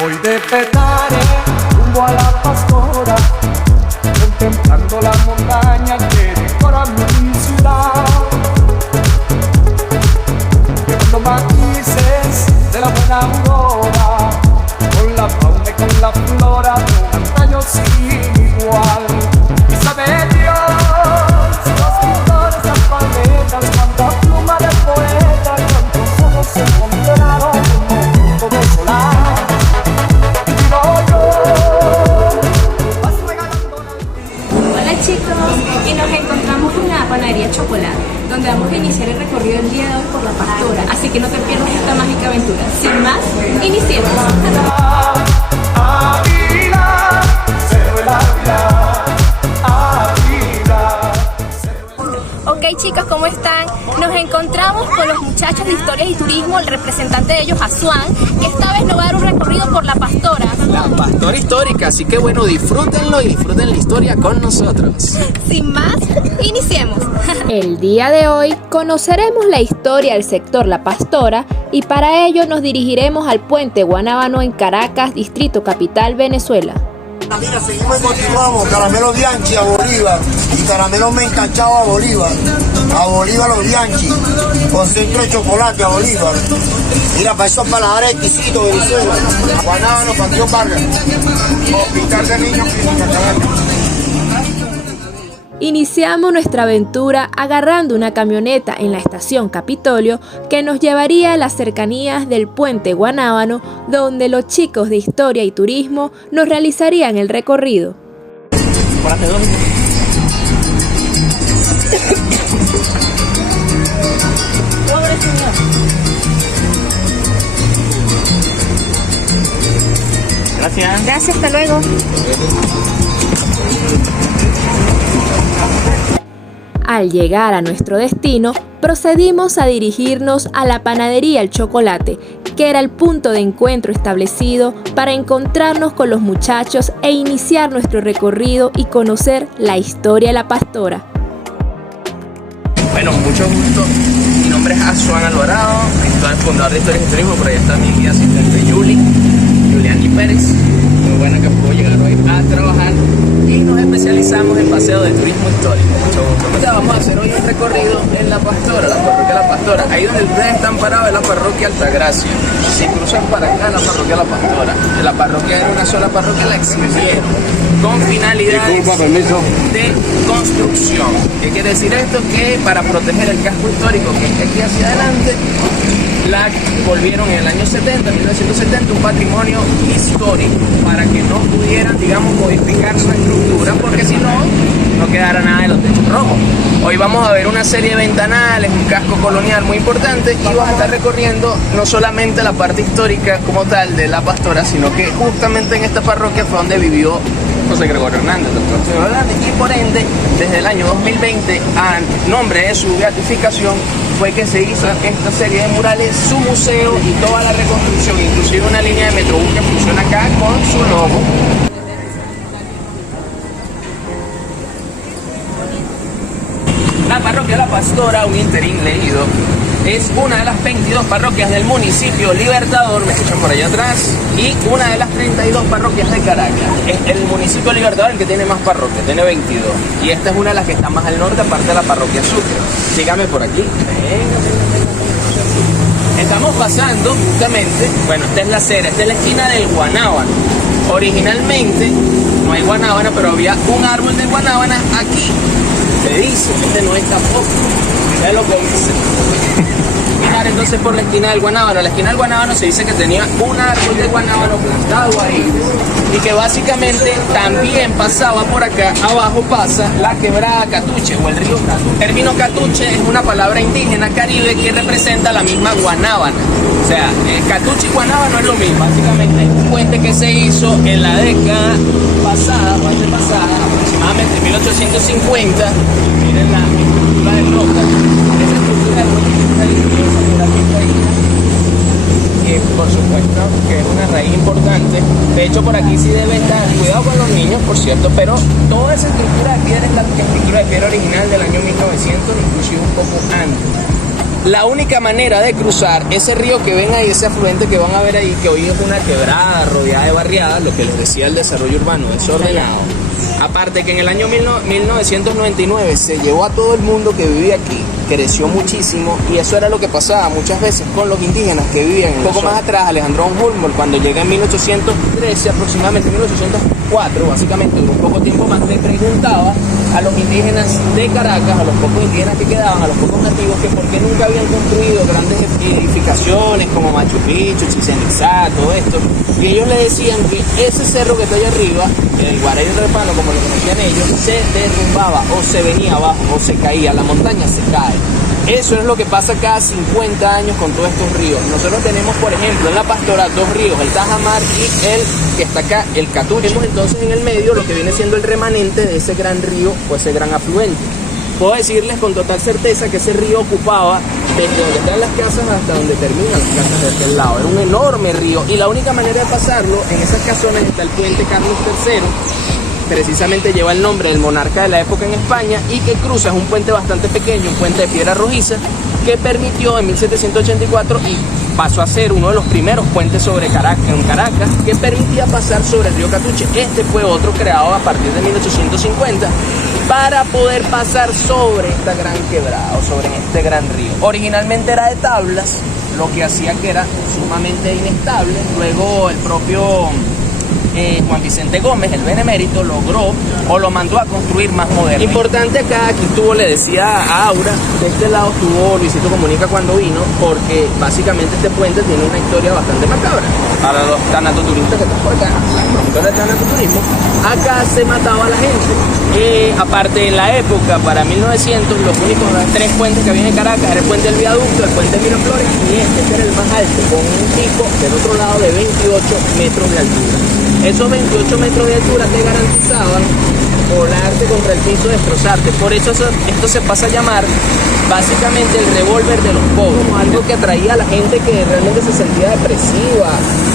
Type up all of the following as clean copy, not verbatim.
Voy de Petare rumbo a la Pastora, contemplando la montaña que decora mi ciudad. Llevando matices de la buena aurora, con la fauna y con la flora de un antaño sin igual. Y sabe Dios, los pintores alfabetas, cuánta pluma de poeta, cuántos ojos se encontraron en un mundo desolado. Hola chicos, y nos encontramos en la panadería Chocolate, donde vamos a iniciar el recorrido el día de hoy por la Pastora, así que no te pierdas esta mágica aventura. Sin más, iniciemos. Ok chicos, ¿cómo están? Nos encontramos con los muchachos de Historias y Turismo, el representante de ellos, Asuán, que esta vez nos va a dar un recorrido por la Pastora. La Pastora histórica, así que bueno, disfrútenlo y disfruten la historia con nosotros. Sin más, iniciemos. El día de hoy conoceremos la historia del sector La Pastora y para ello nos dirigiremos al puente Guanábano en Caracas, Distrito Capital, Venezuela. Mira, seguimos y continuamos. Caramelo Bianchi a Bolívar y caramelo Mencachado a Bolívar. A Bolívar los Bianchi, con centro de chocolate a Bolívar. Mira, para esos paladares exquisitos de Venezuela. Guanábano, Panteón Vargas. Hospital de Niños Clínica Caracas. Iniciamos nuestra aventura agarrando una camioneta en la estación Capitolio que nos llevaría a las cercanías del puente Guanábano, donde los chicos de Historia y Turismo nos realizarían el recorrido. Gracias. Gracias, hasta luego. Al llegar a nuestro destino, procedimos a dirigirnos a la panadería El Chocolate, que era el punto de encuentro establecido para encontrarnos con los muchachos e iniciar nuestro recorrido y conocer la historia de la Pastora. Bueno, mucho gusto. Mi nombre es Asuán Alvarado, soy el fundador de Historias y Turismo, por ahí está mi guía asistente Juliani Pérez, muy buena que pudo llegar hoy a trabajar y nos especializamos en paseo de turismo histórico. Mucho gusto. Ya vamos a hacer hoy un recorrido en la Pastora, la parroquia La Pastora. Ahí donde ustedes están parados es la parroquia Altagracia. Si cruzan para acá, la parroquia La Pastora. La parroquia era una sola parroquia, la eximieron con finalidades de construcción. ¿Qué quiere decir esto? Que para proteger el casco histórico que está aquí hacia adelante, la volvieron en el año 70, 1970, un patrimonio histórico para que no pudieran, digamos, modificar su estructura, porque si no quedara nada de los techos rojos. Hoy vamos a ver una serie de ventanales, un casco colonial muy importante y vamos a estar recorriendo no solamente la parte histórica como tal de La Pastora, sino que justamente en esta parroquia fue donde vivió José Gregorio Hernández, doctor José Hernández, y por ende, desde el año 2020, a nombre de su beatificación, fue que se hizo esta serie de murales, su museo y toda la reconstrucción, inclusive una línea de Metrobús que funciona acá con su logo. La parroquia La Pastora, un interín leído, es una de las 22 parroquias del municipio Libertador, me escuchan por allá atrás, y una de las 32 parroquias de Caracas. Es el municipio Libertador el que tiene más parroquias, tiene 22. Y esta es una de las que está más al norte, aparte de la parroquia Sucre. Sígame por aquí. Estamos pasando justamente, bueno, esta es la acera, esta es la esquina del Guanábano. Originalmente no hay guanábana, pero había un árbol de guanábana aquí. Se dice, este no es tampoco. Ya lo comienza. Mirar entonces por la esquina del Guanábano. La esquina del Guanábano se dice que tenía un árbol de guanábano plantado ahí y que básicamente también pasaba por acá. Abajo pasa la quebrada Catuche o el río Catuche. El término Catuche es una palabra indígena caribe que representa la misma guanábana. O sea, Catuche y guanábano es lo mismo. Básicamente es un puente que se hizo en la década pasada, o antepasada, aproximadamente en 1850. Miren la estructura de roca. Esa estructura de roca que por supuesto que es una raíz importante. De hecho, por aquí sí debe estar, cuidado con los niños, por cierto, pero toda esa estructura de piedra es la estructura de piedra original del año 1900, inclusive un poco antes. La única manera de cruzar ese río que ven ahí, ese afluente que van a ver ahí, que hoy es una quebrada rodeada de barriadas, lo que les decía el desarrollo urbano desordenado. Aparte que en el año 1999 se llevó a todo el mundo que vivía aquí, creció muchísimo, y eso era lo que pasaba muchas veces con los indígenas que vivían un poco más atrás. Alejandro von Humboldt, cuando llega en 1813, aproximadamente 1804, básicamente duró un poco tiempo más, le preguntaba a los indígenas de Caracas, a los pocos indígenas que quedaban, a los pocos nativos, que por qué nunca habían construido grandes edificaciones como Machu Picchu, Chichén Itzá, todo esto, y ellos le decían que ese cerro que está allá arriba, el Guaray del Repano, como lo conocían ellos, se derrumbaba o se venía abajo o se caía, la montaña se cae. Eso es lo que pasa cada 50 años con todos estos ríos. Nosotros tenemos, por ejemplo, en la Pastora dos ríos, el Tajamar y el que está acá, el Catuche. Tenemos entonces en el medio lo que viene siendo el remanente de ese gran río o ese gran afluente. Puedo decirles con total certeza que ese río ocupaba desde donde están las casas hasta donde terminan las casas de aquel lado. Era un enorme río y la única manera de pasarlo, en esas casonas está el puente Carlos III, precisamente lleva el nombre del monarca de la época en España, y que cruza, es un puente bastante pequeño, un puente de piedra rojiza, que permitió en 1784 y pasó a ser uno de los primeros puentes sobre Caracas, en Caracas, que permitía pasar sobre el río Catuche. Este fue otro creado a partir de 1850 para poder pasar sobre esta gran quebrada o sobre este gran río. Originalmente era de tablas, lo que hacía que era sumamente inestable. Luego el propio Juan Vicente Gómez, el benemérito, logró o lo mandó a construir más moderno. Importante acá, aquí estuvo, le decía a Aura, de este lado estuvo Luisito Comunica cuando vino, porque básicamente este puente tiene una historia bastante macabra. Para los tanatoturistas que están por acá, las promotores de tanatoturismo, acá se mataba a la gente. Aparte, en la época, para 1900, los únicos tres puentes que había en Caracas era el puente del Viaducto, el puente de Miraflores, y este era el más alto, con un pico del otro lado de 28 metros de altura. Esos 28 metros de altura te garantizaban volarte contra el piso, destrozarte. Por eso esto se pasa a llamar básicamente el revólver de los pobres, como algo que atraía a la gente que realmente se sentía depresiva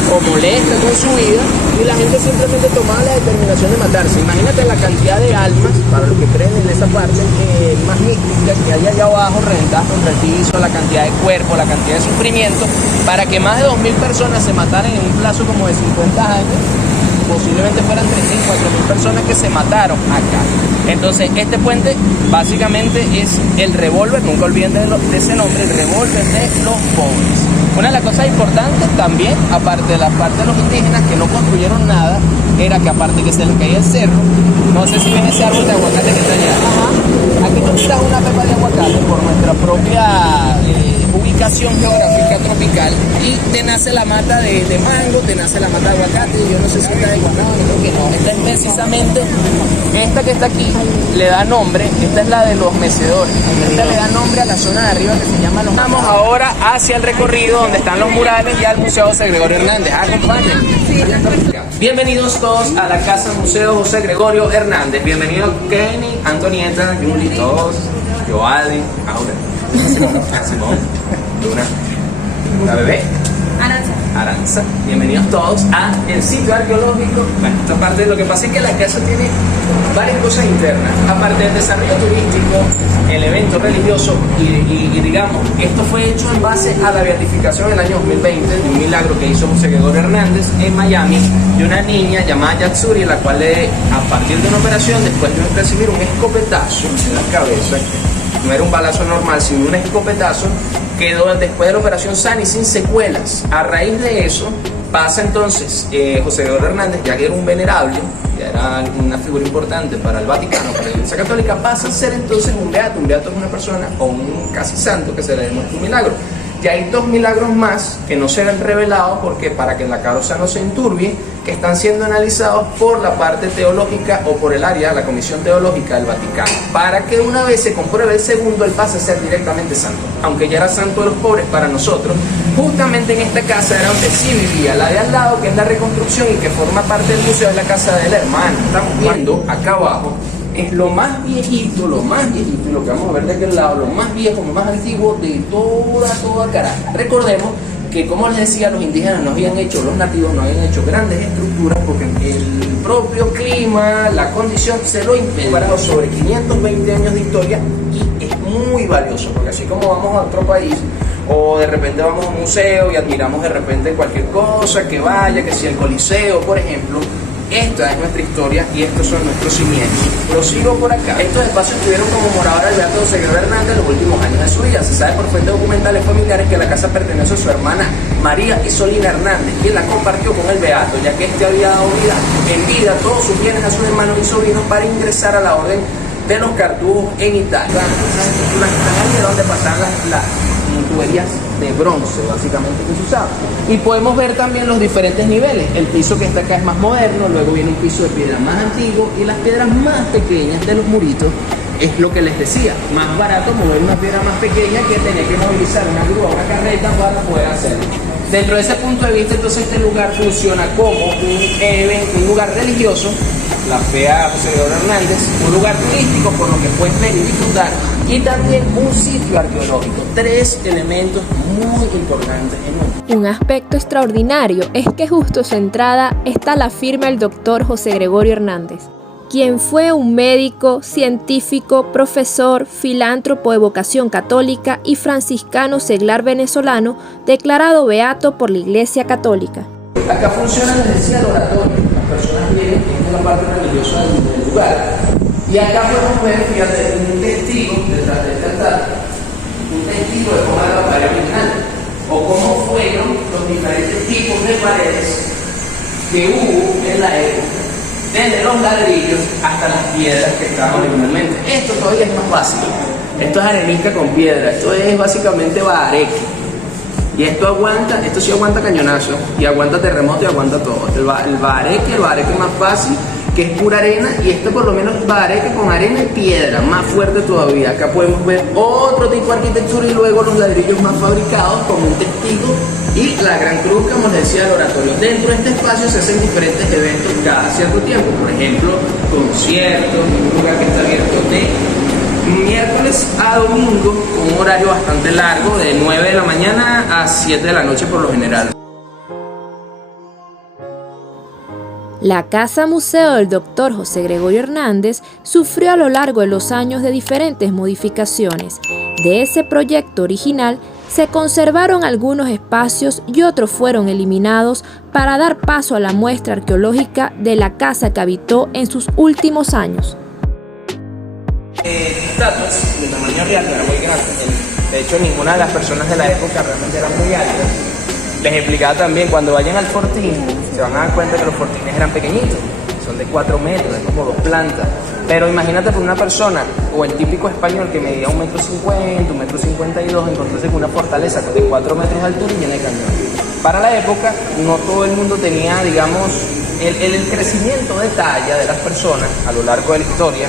o molesta con su vida, y la gente simplemente tomaba la determinación de matarse. Imagínate la cantidad de almas, para los que creen en esa parte más mística que hay allá abajo, reventadas contra el piso, la cantidad de cuerpo, la cantidad de sufrimiento, para que más de 2000 personas se mataran en un plazo como de 50 años. Posiblemente fueran 3.000, 4.000 personas que se mataron acá. Entonces este puente básicamente es el revólver, nunca olviden de ese nombre, el revólver de los pobres. Una de las cosas importantes también, aparte de la parte de los indígenas que no construyeron nada, era que aparte que se les caía el cerro, no sé si ven ese árbol de aguacate que está allá. Aquí tú tiras una pepa de aguacate por nuestra propia ubicación geográfica tropical y te nace la mata de mango, te nace la mata de aguacate. Yo no sé si está de guanaba, creo que no. Esta es precisamente, esta que está aquí, le da nombre, esta es la de los mecedores. Esta le da nombre a la zona de arriba que se llama Los. Vamos ahora hacia el recorrido donde están los murales y al Museo José Gregorio Hernández. Acompáñenme. Bienvenidos todos a la Casa Museo José Gregorio Hernández. Bienvenido Kenny, Antonieta, Julie, todos, Joadi, Aura, Simón, Luna, la bebé, Aranza. Bienvenidos todos a el sitio arqueológico. Bueno, esta parte, lo que pasa es que la casa tiene varias cosas internas. Aparte del desarrollo turístico, el evento religioso y digamos, esto fue hecho en base a la beatificación en el año 2020 de un milagro que hizo José Gregorio Hernández en Miami, de una niña llamada Yatsuri, la cual a partir de una operación, después de recibir un escopetazo en la cabeza, no era un balazo normal, sino un escopetazo, quedó después de la operación sana y sin secuelas. A raíz de eso pasa entonces José Gregorio Hernández, ya que era un venerable, ya era una figura importante para el Vaticano, para la Iglesia Católica, pasa a ser entonces un beato. Un beato es una persona o un casi santo que se le demuestra un milagro. Y hay dos milagros más que no serán revelados porque para que la causa no se enturbie, que están siendo analizados por la parte teológica o por el área, la Comisión Teológica del Vaticano, para que una vez se compruebe el segundo, él pase a ser directamente santo. Aunque ya era santo de los pobres para nosotros, justamente en esta casa era donde sí vivía. La de al lado, que es la reconstrucción y que forma parte del museo, es la casa de la hermana. Estamos viendo acá abajo, es lo más viejito, y lo que vamos a ver de aquel lado, lo más viejo, lo más antiguo de toda Caracas. Recordemos que, como les decía, los indígenas no habían hecho, los nativos no habían hecho grandes estructuras porque el propio clima, la condición se lo impedía. Sobre 520 años de historia y es muy muy valioso, porque así como vamos a otro país, o de repente vamos a un museo y admiramos de repente cualquier cosa que vaya, que si el Coliseo, por ejemplo, esta es nuestra historia y estos son nuestros cimientos. Prosigo por acá. Estos espacios tuvieron como morador al Beato José Gregorio Hernández en los últimos años de su vida. Se sabe por fuentes documentales familiares que la casa pertenece a su hermana María Isolina Hernández, quien la compartió con el Beato, ya que este había dado en vida todos sus bienes a sus hermanos y sobrinos para ingresar a la orden de los Cartujos en Italia. Esas estructuras están ahí de donde pasaban las tuberías de bronce, básicamente, que se usaban. Y podemos ver también los diferentes niveles. El piso que está acá es más moderno, luego viene un piso de piedra más antiguo y las piedras más pequeñas de los muritos. Es lo que les decía, más barato mover una piedra más pequeña que tener que movilizar una grúa, una carreta para poder hacerlo. Dentro de ese punto de vista, entonces, este lugar funciona como un lugar religioso, la FEA José Gregorio Hernández, un lugar turístico por lo que puedes ver y disfrutar, y también un sitio arqueológico. 3 elementos muy importantes en uno. Un aspecto extraordinario es que justo a su entrada está la firma del doctor José Gregorio Hernández, quien fue un médico, científico, profesor, filántropo de vocación católica y franciscano seglar venezolano, declarado beato por la Iglesia Católica. Acá funciona, les decía, el oratorio. Las personas vienen, esta es la parte religiosa del lugar. Y acá podemos ver, fíjate, un testigo detrás de este altar, un testigo de cómo era la pared original, o cómo fueron los diferentes tipos de paredes que hubo en la época, desde los ladrillos hasta las piedras que estaban originalmente. Esto todavía es más básico. Esto es arenisca con piedra, esto es básicamente bahareque. Y esto sí aguanta cañonazo, y aguanta terremoto y aguanta todo. El bahareque más fácil, que es pura arena, y esto por lo menos bahareque con arena y piedra, más fuerte todavía. Acá podemos ver otro tipo de arquitectura y luego los ladrillos más fabricados como un testigo y la gran cruz, como les decía, el oratorio. Dentro de este espacio se hacen diferentes eventos cada cierto tiempo, por ejemplo, conciertos, un lugar que está abierto de miércoles a domingo, con un horario bastante largo, de 9 de la mañana a 7 de la noche por lo general. La Casa Museo del Dr. José Gregorio Hernández sufrió a lo largo de los años de diferentes modificaciones. De ese proyecto original se conservaron algunos espacios y otros fueron eliminados para dar paso a la muestra arqueológica de la casa que habitó en sus últimos años. Estatuas de tamaño real, pero muy grandes. De hecho, ninguna de las personas de la época realmente eran muy altas. Les explicaba también, cuando vayan al fortín, se van a dar cuenta que los fortines eran pequeñitos, son de 4 metros, de como 2 plantas. Pero imagínate por una persona, o el típico español que medía 1,50 m, 1,52 m, encontrarse con una fortaleza de 4 metros de altura y llena de cañón. Para la época, no todo el mundo tenía, digamos, el crecimiento de talla de las personas a lo largo de la historia,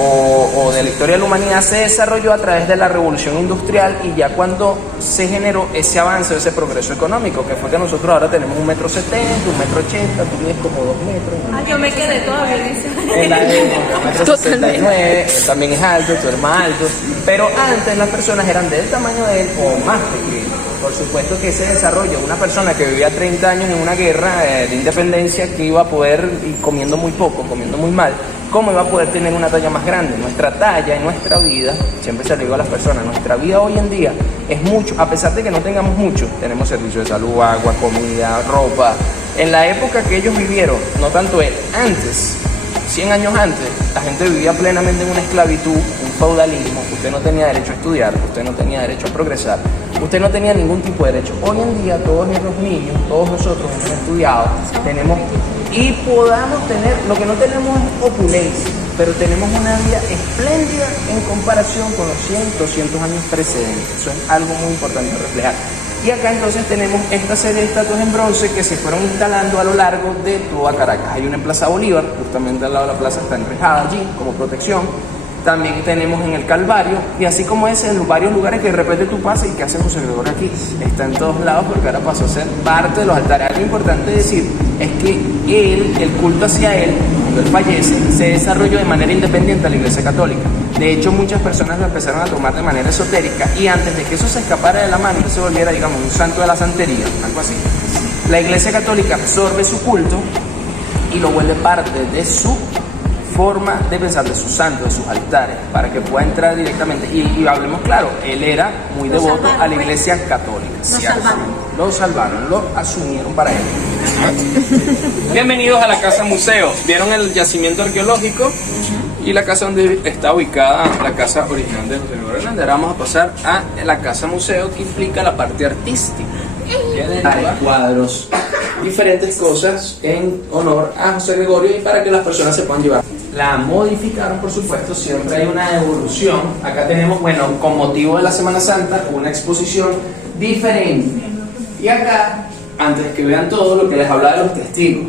o de la historia de la humanidad, se desarrolló a través de la revolución industrial, y ya cuando se generó ese avance, ese progreso económico, que fue que nosotros ahora tenemos 1,70 m, 1,80 m, tú mides como 2 metros. Yo me quedé todavía en ese. En la época, 1,69 m, él también es alto, tú eres más alto, pero antes las personas eran del tamaño de él o más pequeños. Por supuesto que ese desarrollo, una persona que vivía 30 años en una guerra de independencia, que iba a poder ir comiendo muy poco, comiendo muy mal, ¿cómo iba a poder tener una talla más grande? Nuestra talla en nuestra vida, siempre se lo digo a las personas, nuestra vida hoy en día es mucho, a pesar de que no tengamos mucho, tenemos servicios de salud, agua, comida, ropa. En la época que ellos vivieron, no tanto él, antes, 100 años antes, la gente vivía plenamente en una esclavitud, un feudalismo. Usted no tenía derecho a estudiar, usted no tenía derecho a progresar, usted no tenía ningún tipo de derecho. Hoy en día todos nuestros niños, todos nosotros hemos estudiado, tenemos y podamos tener, lo que no tenemos es opulencia, pero tenemos una vida espléndida en comparación con los 100, 200 años precedentes. Eso es algo muy importante de reflejar. Y acá entonces tenemos esta serie de estatuas en bronce que se fueron instalando a lo largo de toda Caracas. Hay una en Plaza Bolívar, justamente al lado de la plaza está enrejada allí como protección. También tenemos en el Calvario, y así como ese, en varios lugares que de repente tú pasas y ¿qué hace José Gregorio aquí? Está en todos lados porque ahora pasó a ser parte de los altares. Algo importante decir es que el culto hacia él, cuando él fallece, se desarrolló de manera independiente a la Iglesia Católica. De hecho, muchas personas lo empezaron a tomar de manera esotérica, y antes de que eso se escapara de la mano y se volviera, digamos, un santo de la santería, algo así, la Iglesia Católica absorbe su culto y lo vuelve parte de su forma de pensar de sus santos, de sus altares, para que pueda entrar directamente. Y hablemos claro, él era muy devoto a la iglesia católica. Lo salvaron, lo asumieron para él. Bienvenidos a la casa museo. ¿Vieron el yacimiento arqueológico? Y la casa donde está ubicada la casa original de José Gregorio Hernández. Ahora vamos a pasar a la casa museo, que implica la parte artística. Hay cuadros, diferentes cosas en honor a José Gregorio y para que las personas se puedan llevar. La modificaron, por supuesto, siempre hay una evolución. Acá tenemos, bueno, con motivo de la Semana Santa, una exposición diferente. Y acá, antes que vean todo lo que les hablaba de los testigos,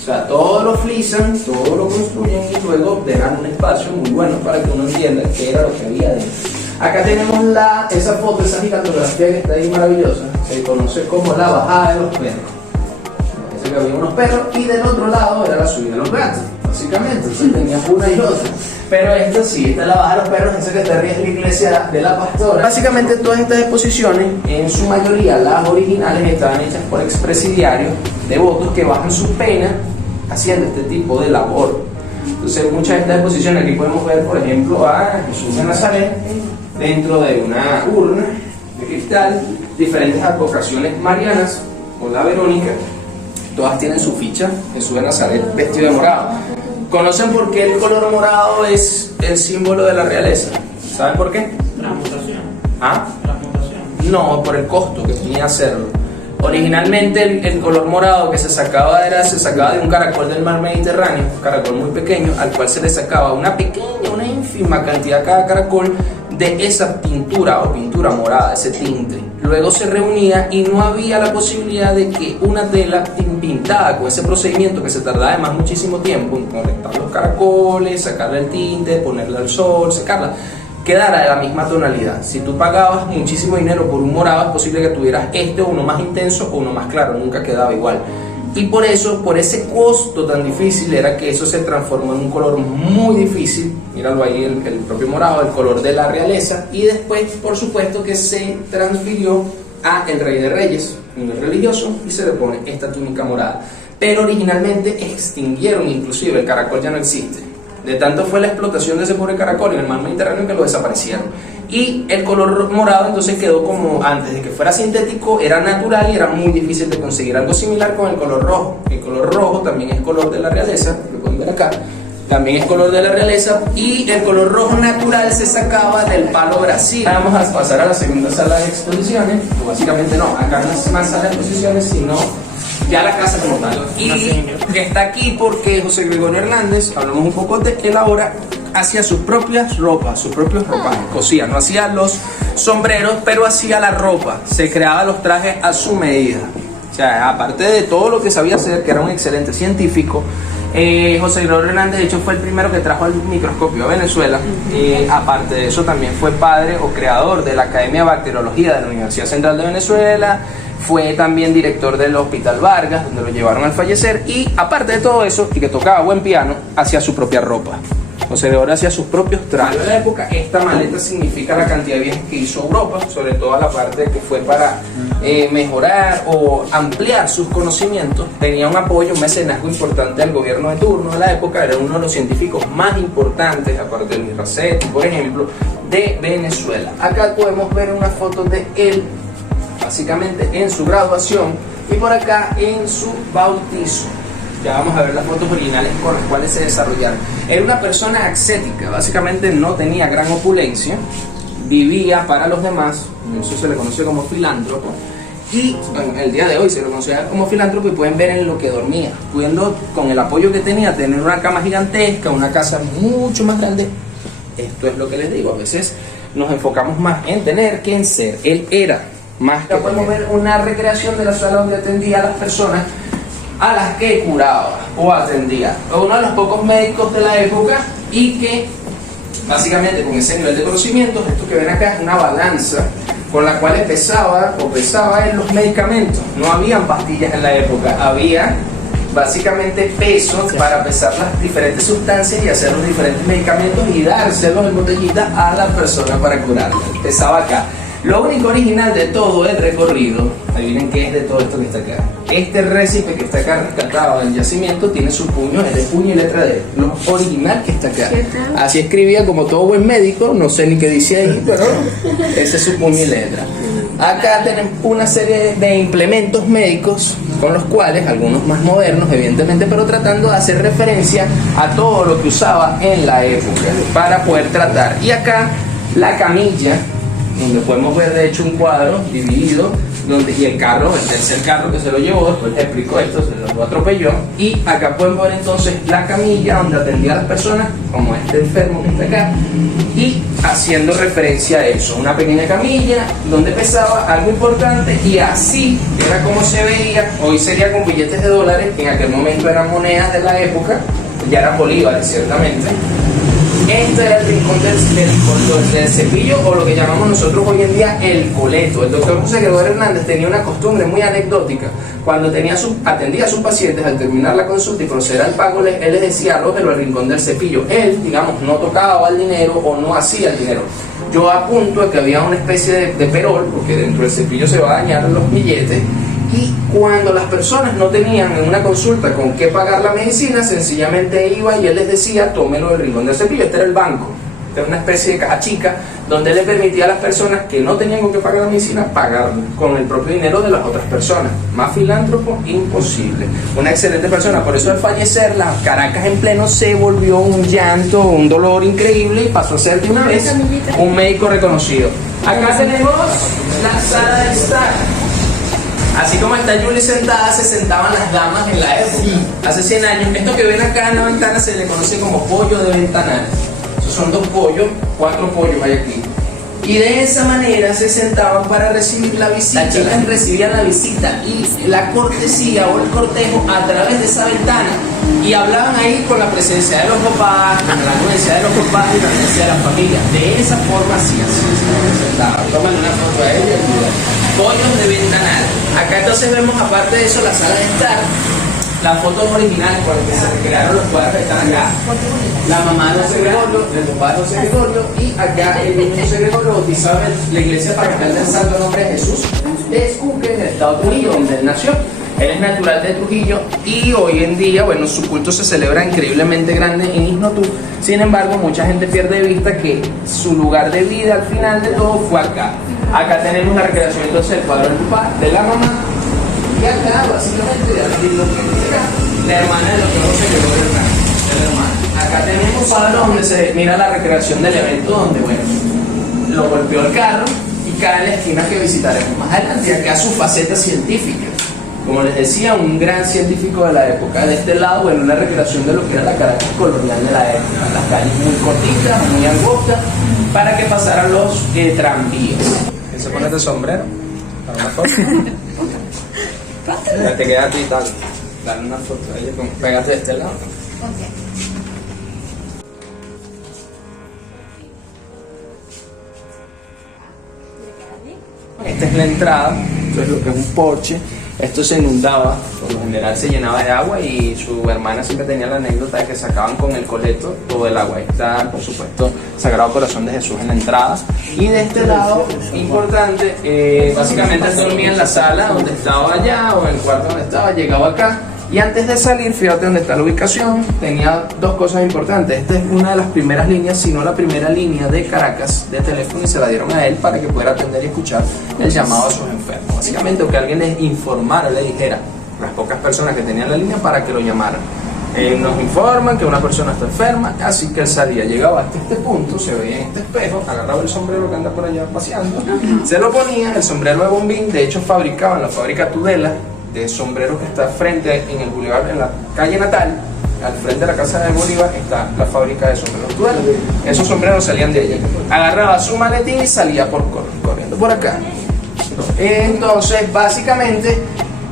o sea, todo lo frisan, todo lo construyen y luego dejan un espacio muy bueno para que uno entienda qué era lo que había dentro. Acá tenemos esa foto, esa gigantografía que está ahí maravillosa, se conoce como la bajada de los perros. Parece que había unos perros y del otro lado era la subida de los gatos, básicamente, entonces tenías una y otra. Pero esta sí, esta es la bajada de los perros, esa que está arriba es la iglesia de la Pastora. Básicamente todas estas exposiciones, en su mayoría las originales, estaban hechas por expresidiarios devotos que bajan su pena haciendo este tipo de labor. Entonces muchas de estas exposiciones, aquí podemos ver por ejemplo a Jesús de Nazaret dentro de una urna de cristal, diferentes advocaciones marianas o la Verónica, todas tienen su ficha, Jesús de Nazaret vestido de morado. ¿Conocen por qué el color morado es el símbolo de la realeza? ¿Saben por qué? Transmutación. ¿Ah? Transmutación. No, por el costo que tenía hacerlo. Originalmente el color morado que se sacaba de un caracol del mar Mediterráneo, un caracol muy pequeño, al cual se le sacaba una ínfima cantidad a cada caracol de esa tintura o pintura morada, ese tinte. Luego se reunía y no había la posibilidad de que una tela pintada con ese procedimiento que se tardaba además muchísimo tiempo en conectar los caracoles, sacarle el tinte, ponerla al sol, secarla, quedara de la misma tonalidad. Si tú pagabas muchísimo dinero por un morado, es posible que tuvieras o uno más intenso o uno más claro, nunca quedaba igual. Y por eso, por ese costo tan difícil, era que eso se transformó en un color muy difícil. Míralo ahí, el propio morado, el color de la realeza. Y después, por supuesto, que se transfirió a el Rey de Reyes, un religioso, y se le pone esta túnica morada. Pero originalmente extinguieron, inclusive el caracol ya no existe. De tanto fue la explotación de ese pobre caracol en el mar Mediterráneo que lo desaparecieron. Y el color morado entonces quedó como, antes de que fuera sintético, era natural y era muy difícil de conseguir. Algo similar con el color rojo. El color rojo también es color de la realeza, lo pueden ver acá. También es color de la realeza, y el color rojo natural se sacaba del palo Brasil. Vamos a pasar a la segunda sala de exposiciones. O básicamente no, acá no es más sala de exposiciones, sino ya la casa como tal. Y está aquí porque José Gregorio Hernández, hablamos un poco de él ahora, hacía sus propias ropas, sus propios ropajes, cosía, no hacía los sombreros, pero hacía la ropa, se creaba los trajes a su medida. O sea, aparte de todo lo que sabía hacer, que era un excelente científico, José Gregorio Hernández de hecho fue el primero que trajo el microscopio a Venezuela. Aparte de eso también fue padre o creador de la Academia de Bacteriología de la Universidad Central de Venezuela. Fue también director del Hospital Vargas, donde lo llevaron al fallecer. Y aparte de todo eso, y que tocaba buen piano, hacía su propia ropa. José Gregorio hacía sus propios trajes. En la época, esta maleta significa la cantidad de viajes que hizo a Europa, sobre todo la parte que fue para mejorar o ampliar sus conocimientos. Tenía un apoyo, un mecenazgo importante del gobierno de turno de la época. Era uno de los científicos más importantes, aparte de Luis Racetti, por ejemplo, de Venezuela. Acá podemos ver una foto de él, básicamente en su graduación, y por acá en su bautizo. Ya vamos a ver las fotos originales con las cuales se desarrollaron. Era una persona ascética, básicamente no tenía gran opulencia, vivía para los demás, eso se le conoció como filántropo, y el día de hoy se lo considera como filántropo, y pueden ver en lo que dormía, pudiendo con el apoyo que tenía tener una cama gigantesca, una casa mucho más grande. Esto es lo que les digo, a veces nos enfocamos más en tener que en ser. Él era más que... Podemos ver una recreación de la sala donde atendía a las personas a las que curaba o atendía. Uno de los pocos médicos de la época, y que básicamente con ese nivel de conocimientos, esto que ven acá es una balanza con la cual pesaba él los medicamentos. No habían pastillas en la época, había básicamente pesos para pesar las diferentes sustancias y hacer los diferentes medicamentos y dárselos en botellita a la persona para curarla. Pesaba acá. Lo único original de todo el recorrido, adivinen qué es de todo esto que está acá. Este récipe que está acá rescatado del yacimiento tiene su puño, es de puño y letra D. Lo original que está acá. ¿Qué tal? Así escribía como todo buen médico, no sé ni qué dice ahí, pero ese es su puño y letra. Acá tenemos una serie de implementos médicos con los cuales, algunos más modernos evidentemente, pero tratando de hacer referencia a todo lo que usaba en la época para poder tratar. Y acá la camilla, donde podemos ver de hecho un cuadro dividido, y el carro, el tercer carro que se lo llevó, después les explicó esto, se lo atropelló. Y acá pueden ver entonces la camilla donde atendía a las personas, como este enfermo que está acá, y haciendo referencia a eso, una pequeña camilla donde pesaba algo importante, y así era como se veía. Hoy sería con billetes de dólares, que en aquel momento eran monedas de la época, ya eran bolívares ciertamente. Este era el rincón del cepillo, o lo que llamamos nosotros hoy en día el coleto. El doctor José Gregorio Hernández tenía una costumbre muy anecdótica. Cuando atendía a sus pacientes, al terminar la consulta y proceder al pago, él les decía: arrójelo al rincón del cepillo. Él, digamos, no tocaba el dinero o no hacía el dinero. Yo apunto a que había una especie de perol, porque dentro del cepillo se va a dañar los billetes. Y cuando las personas no tenían en una consulta con qué pagar la medicina, sencillamente iba y él les decía: tómelo del rincón del cepillo. Este era el banco, era una especie de caja chica donde le permitía a las personas que no tenían con qué pagar la medicina pagar con el propio dinero de las otras personas. Más filántropo imposible. Una excelente persona. Por eso al fallecer, la Caracas en pleno se volvió un llanto, un dolor increíble, y pasó a ser de una vez un médico reconocido. Acá tenemos la sala de estar. Así como está Julie sentada, se sentaban las damas en la época, hace 100 años. Esto que ven acá en la ventana se le conoce como pollo de ventanal. Esos son 2 pollos, 4 pollos hay aquí. Y de esa manera se sentaban para recibir la visita. Las chicas recibían la visita y la cortesía o el cortejo a través de esa ventana. Y hablaban ahí con la presencia de los papás, con la anuencia de los papás y la anuencia de la familia. De esa forma así se sentaban. Tómale una foto a ella. Pollos de ventanal. Acá entonces vemos, aparte de eso, la sala de estar. Las fotos originales con las que se recrearon los cuadros están acá. La mamá de José Gregorio, el papá de José Gregorio, y acá el niño José Gregorio bautizado en la iglesia parroquial del Santo Nombre de Jesús de Escuque, en el estado de Trujillo, donde él nació. Él es natural de Trujillo y hoy en día, bueno, su culto se celebra increíblemente grande en Isnotú. Sin embargo, mucha gente pierde de vista que su lugar de vida al final de todo fue acá. Acá tenemos la recreación entonces del cuadro del papá, de la mamá, y acá básicamente la hermana de los que José Gregorio Hernández. Acá tenemos un cuadro donde se mira la recreación del evento, donde, bueno, lo golpeó el carro, y cada en la esquina que visitaremos más adelante. Y acá su faceta científica. Como les decía, un gran científico de la época. De este lado, bueno, una recreación de lo que era la Caracas colonial de la época. Las calles muy cortitas, muy angostas, para que pasaran los tranvías. ¿Se pone este sombrero? Para una foto. Te queda a ti, dale una foto a ella, pégate de este lado. Esta es la entrada, esto es lo que es un porche. Esto se inundaba, por lo general se llenaba de agua, y su hermana siempre tenía la anécdota de que sacaban con el coleto todo el agua. Ahí está, por supuesto, Sagrado Corazón de Jesús en la entrada. Y de este lado, importante, básicamente él dormía en la sala donde estaba allá, o en el cuarto donde estaba, llegaba acá. Y antes de salir, fíjate dónde está la ubicación, tenía 2 cosas importantes. Esta es una de las primeras líneas, si no la primera línea de Caracas de teléfono, y se la dieron a él para que pudiera atender y escuchar el llamado a sus enfermos. Básicamente, o que alguien les informara, le dijera a las pocas personas que tenían la línea para que lo llamaran. Nos informan que una persona está enferma, así que él salía, llegaba hasta este punto, se veía en este espejo, agarraba el sombrero que anda por allá paseando, se lo ponía, el sombrero de bombín. De hecho, fabricaban la fábrica Tudela de sombreros que está frente en el Bolívar, en la calle Natal, al frente de la casa de Bolívar, está la fábrica de sombreros Tudela. Esos sombreros salían de allí. Agarraba su maletín y salía corriendo por acá. Entonces, básicamente,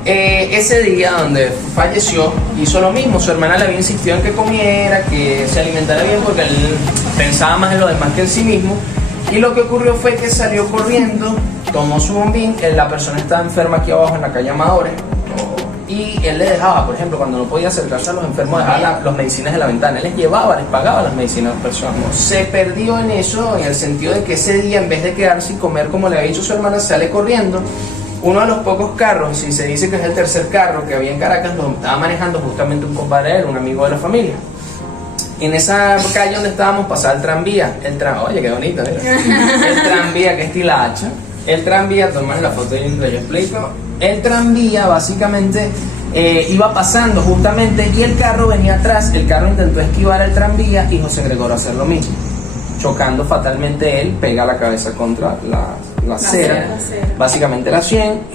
ese día donde falleció, hizo lo mismo. Su hermana le había insistido en que comiera, que se alimentara bien, porque él pensaba más en lo demás que en sí mismo. Y lo que ocurrió fue que salió corriendo, tomó su bombín. La persona estaba enferma aquí abajo en la calle Amadores, y él le dejaba, por ejemplo, cuando no podía acercarse a los enfermos, dejaba las medicinas en la ventana, él les llevaba, les pagaba las medicinas a las personas. Se perdió en eso, en el sentido de que ese día, en vez de quedarse y comer como le había dicho su hermana, sale corriendo. Uno de los pocos carros, y se dice que es el tercer carro que había en Caracas, lo estaba manejando justamente un compadre de él, un amigo de la familia. En esa calle donde estábamos pasaba el tranvía, oye, qué bonito, mira. El tranvía, que es Tilacha. El tranvía, toman la foto y yo explico. El tranvía básicamente iba pasando justamente y el carro venía atrás. El carro intentó esquivar el tranvía y José Gregorio hacer lo mismo. Chocando fatalmente, él pega la cabeza contra la acera, básicamente la 100.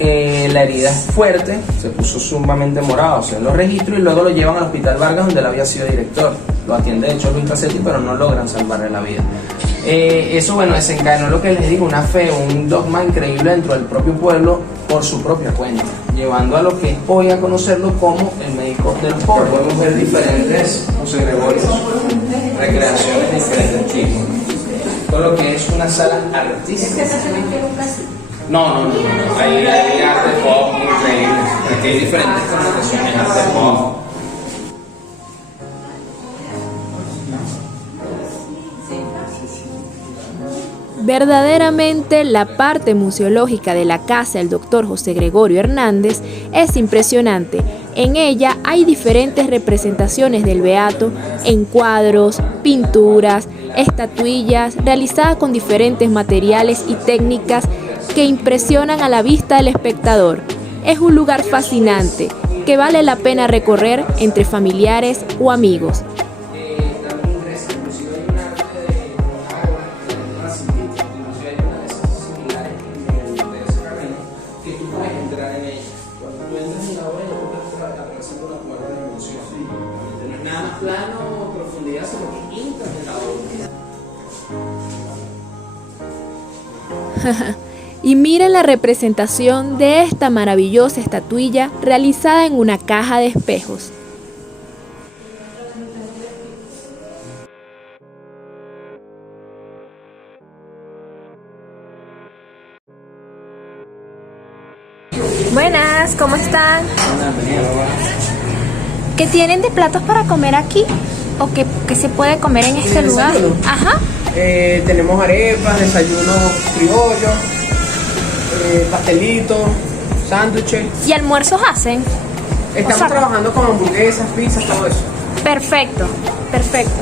La herida es fuerte, se puso sumamente morado, se lo registro y luego lo llevan al Hospital Vargas, donde él había sido director. Lo atiende de hecho Luis Cassetti, pero no logran salvarle la vida. Eso, bueno, desencadenó lo que les digo, una fe, un dogma increíble dentro del propio pueblo por su propia cuenta, llevando a lo que es hoy a conocerlo como el médico de los pobres. Podemos ver diferentes José Gregorio, recreaciones de diferentes tipos. Todo lo que es una sala artística. No. Hay arte pop increíble. Aquí hay diferentes connotaciones, arte pop. Verdaderamente la parte museológica de la casa del Dr. José Gregorio Hernández es impresionante. En ella hay diferentes representaciones del beato en cuadros, pinturas, estatuillas realizadas con diferentes materiales y técnicas que impresionan a la vista del espectador. Es un lugar fascinante que vale la pena recorrer entre familiares o amigos. Y miren la representación de esta maravillosa estatuilla realizada en una caja de espejos. Buenas, ¿cómo están? ¿Qué tienen de platos para comer aquí? ¿O qué se puede comer en este lugar? Ajá. Tenemos arepas, desayuno criollo, pastelitos, sándwiches. ¿Y almuerzos hacen? Estamos trabajando con hamburguesas, pizzas, todo eso. Perfecto.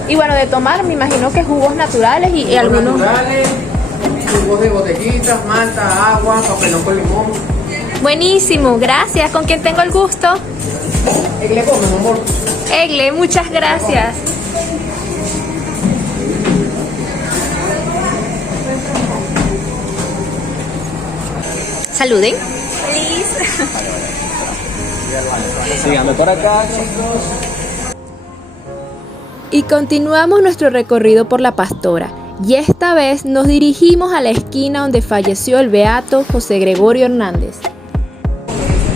Y bueno, de tomar me imagino que jugos naturales y algunos... naturales, jugos de botellitas, malta, agua, papelón con limón. Buenísimo, gracias. ¿Con quién tengo el gusto? Egle, come, mi amor. Egle, muchas gracias. Saluden. Feliz. Síganme por acá, chicos. Y continuamos nuestro recorrido por La Pastora. Y esta vez nos dirigimos a la esquina donde falleció el beato José Gregorio Hernández.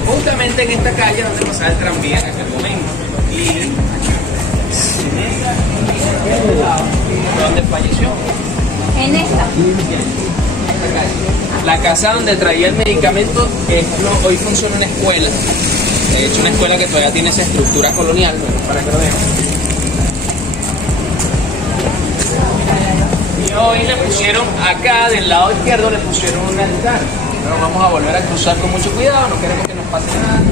Justamente en esta calle donde pasaba el tranvía en aquel momento. Y donde falleció. En esta. La casa donde traía el medicamento hoy funciona una escuela. De hecho, una escuela que todavía tiene esa estructura colonial, para que lo vean. Y hoy le pusieron acá, del lado izquierdo, le pusieron un altar. Pero vamos a volver a cruzar con mucho cuidado, no queremos que nos pase nada.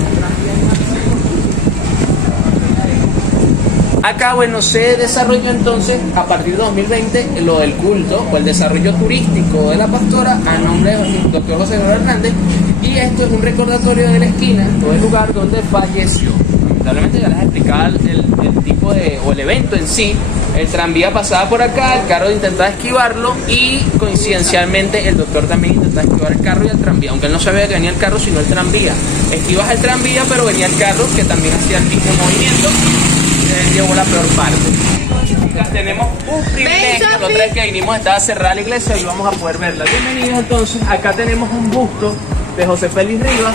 Acá, bueno, se desarrolló entonces, a partir de 2020, lo del culto o el desarrollo turístico de La Pastora a nombre del Dr. José Gregorio Hernández, y esto es un recordatorio de la esquina o el lugar donde falleció. Lamentablemente ya les explicaba el tipo de, o el evento en sí. El tranvía pasaba por acá, el carro intentaba esquivarlo y coincidencialmente el doctor también intentaba esquivar el carro y el tranvía, aunque él no sabía que venía el carro sino el tranvía. Esquivas el tranvía, pero venía el carro que también hacía el mismo movimiento. Llevó la peor parte. Tenemos un privilegio, los tres que vinimos, estaba cerrada la iglesia y vamos a poder verla. Bienvenidos entonces, acá tenemos un busto de José Félix Rivas,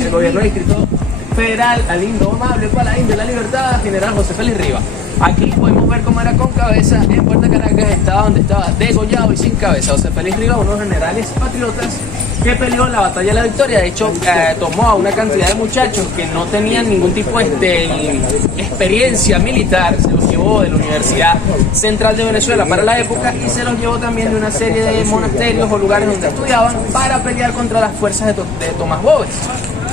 el gobierno del distrito federal al indomable paladín de la libertad, general José Félix Rivas. Aquí podemos ver cómo era con cabeza. En Puerto Caracas estaba donde estaba degollado y sin cabeza. José Félix Rivas, unos generales patriotas que peleó en la batalla de la Victoria. De hecho, tomó a una cantidad de muchachos que no tenían ningún tipo de experiencia militar, se los llevó de la Universidad Central de Venezuela para la época y se los llevó también de una serie de monasterios o lugares donde estudiaban para pelear contra las fuerzas de Tomás Boves.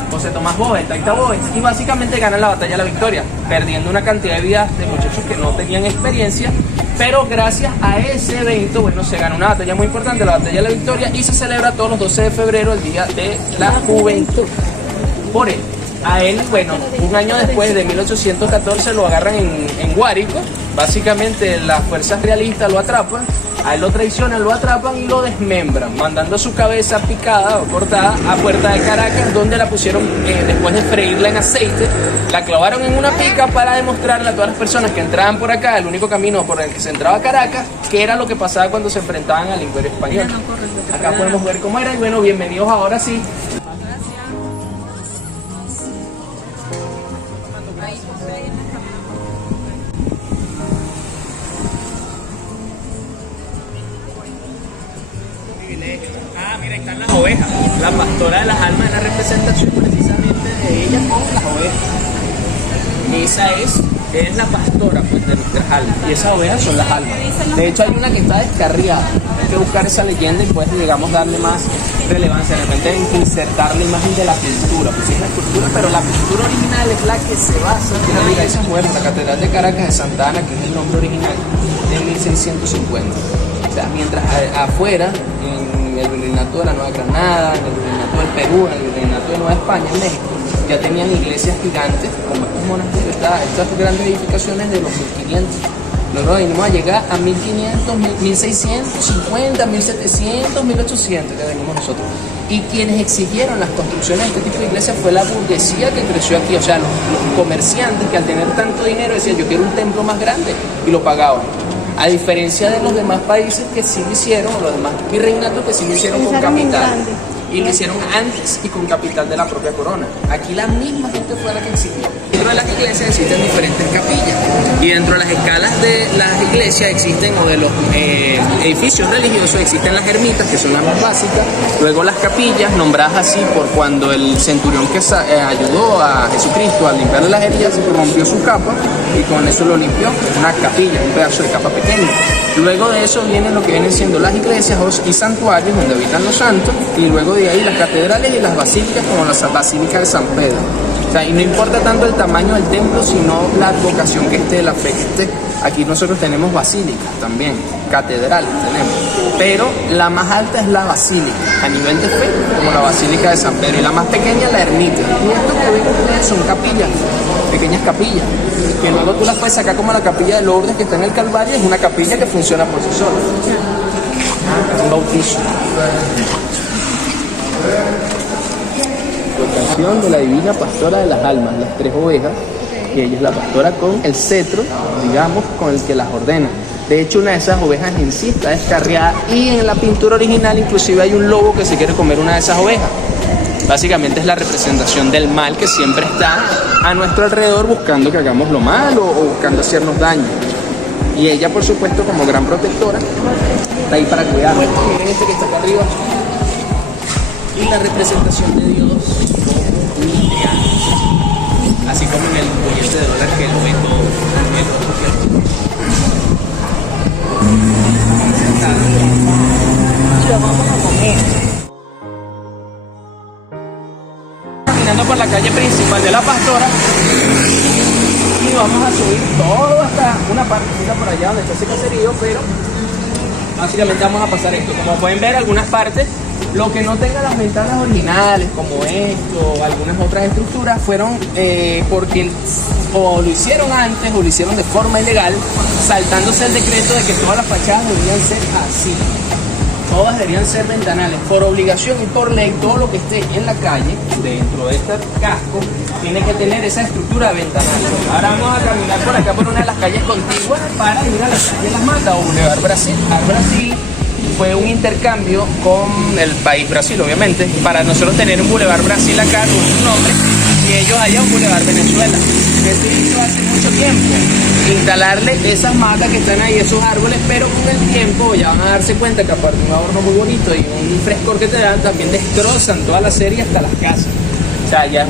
José Tomás Boves, Taita Boves, y básicamente ganan la batalla de la Victoria, perdiendo una cantidad de vidas de muchachos que no tenían experiencia, pero gracias a ese evento, bueno, se gana una batalla muy importante, la batalla de la Victoria, y se celebra todos los 12 de febrero, el Día de la Juventud. Por él, a él, bueno, un año después, de 1814, lo agarran en Guárico, básicamente las fuerzas realistas lo atrapan, a él lo traicionan, lo atrapan y lo desmembran, mandando su cabeza picada o cortada a Puerta de Caracas, donde la pusieron, después de freírla en aceite, la clavaron en una pica para demostrarle a todas las personas que entraban por acá, el único camino por el que se entraba a Caracas, que era lo que pasaba cuando se enfrentaban al Imperio Español. Acá podemos ver cómo era y bueno, bienvenidos ahora sí. Mira, están las ovejas. La pastora de las almas es la representación precisamente de ella con las ovejas. Esa es la pastora, pues, de nuestras almas. Y esas ovejas son las almas. De hecho, hay una que está descarriada. Hay que buscar esa leyenda y pues, digamos, darle más relevancia. De repente, insertar la imagen de la pintura. Pues sí es la escultura, pero la pintura original es la que se basa en la iglesia muerta, la Catedral de Caracas de Santa Ana, que es el nombre original, de 1650. O sea, mientras afuera, en el Virreinato de la Nueva Granada, en el Virreinato del Perú, en el Virreinato de Nueva España, en México, ya tenían iglesias gigantes, como estos monasterios, estas grandes edificaciones de los 1500. Luego venimos a llegar a 1500, 1650, 1700, 1800, que venimos nosotros. Y quienes exigieron las construcciones de este tipo de iglesias fue la burguesía que creció aquí, o sea, los comerciantes que al tener tanto dinero decían, yo quiero un templo más grande, y lo pagaban. A diferencia de los demás países que sí lo hicieron, o los demás virreinatos que sí lo hicieron con capital. Y lo hicieron antes y con capital de la propia corona. Aquí la misma gente fue la que exigió. Dentro de las iglesias existen diferentes capillas. Y dentro de las escalas de las iglesias existen, o de los edificios religiosos, existen las ermitas, que son las más básicas. Luego las capillas, nombradas así por cuando el centurión que ayudó a Jesucristo a limpiarle las heridas, rompió su capa y con eso lo limpió. Una capilla, un pedazo de capa pequeña. Luego de eso vienen lo que vienen siendo las iglesias y santuarios donde habitan los santos, y luego de ahí las catedrales y las basílicas, como la Basílica de San Pedro. O sea, y no importa tanto el tamaño del templo, sino la advocación que esté, la fe que esté. Aquí nosotros tenemos basílicas también, catedrales tenemos, pero la más alta es la basílica, a nivel de fe, como la Basílica de San Pedro, y la más pequeña la ermita. Y esto que ven ustedes son capillas, pequeñas capillas, que luego tú las puedes sacar como la capilla de Lourdes que está en el Calvario, es una capilla que funciona por sí sola. Es un bautizo. Vocación de la divina pastora de las almas, las tres ovejas, que ella es la pastora con el cetro, digamos, con el que las ordena. De hecho, una de esas ovejas en sí está descarriada, y en la pintura original inclusive hay un lobo que se quiere comer una de esas ovejas. Básicamente es la representación del mal que siempre está a nuestro alrededor buscando que hagamos lo malo o buscando hacernos daño. Y ella, por supuesto, como gran protectora, está ahí para cuidarnos. Miren este que está acá arriba. Y la representación de Dios como un ideal. Así como en el billete de dólar que lo ve todo. Y lo vamos a comer. Caminando por la calle principal de La Pastora y vamos a subir todo hasta una partecita por allá donde está ese caserío, pero básicamente vamos a pasar esto. Como pueden ver, algunas partes, lo que no tenga las ventanas originales, como esto o algunas otras estructuras, fueron porque o lo hicieron antes o lo hicieron de forma ilegal, saltándose el decreto de que todas las fachadas deberían ser así. Todas deberían ser ventanales. Por obligación y por ley, todo lo que esté en la calle, dentro de este casco, tiene que tener esa estructura de ventanales. Ahora vamos a caminar por acá por una de las calles contiguas para ir a la calle Las Matas o Boulevard Brasil. Brasil fue un intercambio con el país Brasil, obviamente, para nosotros tener un Boulevard Brasil acá con su nombre, y ellos allá un Boulevard Venezuela. Que se hizo hace mucho tiempo, instalarle esas matas que están ahí, esos árboles, pero con el tiempo ya van a darse cuenta que aparte de un adorno muy bonito y un frescor que te dan, también destrozan toda la serie hasta las casas. O sea, ya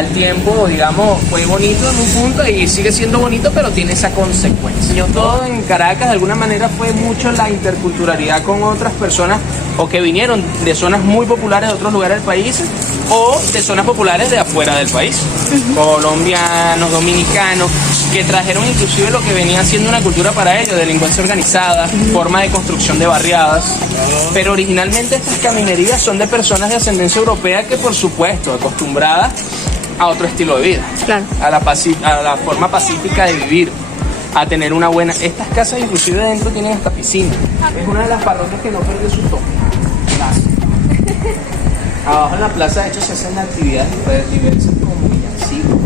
el tiempo, digamos, fue bonito en un punto y sigue siendo bonito, pero tiene esa consecuencia. Todo en Caracas de alguna manera fue mucho la interculturalidad con otras personas o que vinieron de zonas muy populares de otros lugares del país o de zonas populares de afuera del país. Colombianos, dominicanos, que trajeron inclusive lo que venía siendo una cultura para ellos, delincuencia organizada, forma de construcción de barriadas. Pero originalmente estas caminerías son de personas de ascendencia europea que, por supuesto, acostumbradas a otro estilo de vida, Claro. a la forma pacífica de vivir, a tener una buena... Estas casas inclusive dentro tienen hasta piscina. Es una de las parroquias que no perdió su toque. Abajo en la plaza, de hecho, se hacen actividades diversas como villancicos,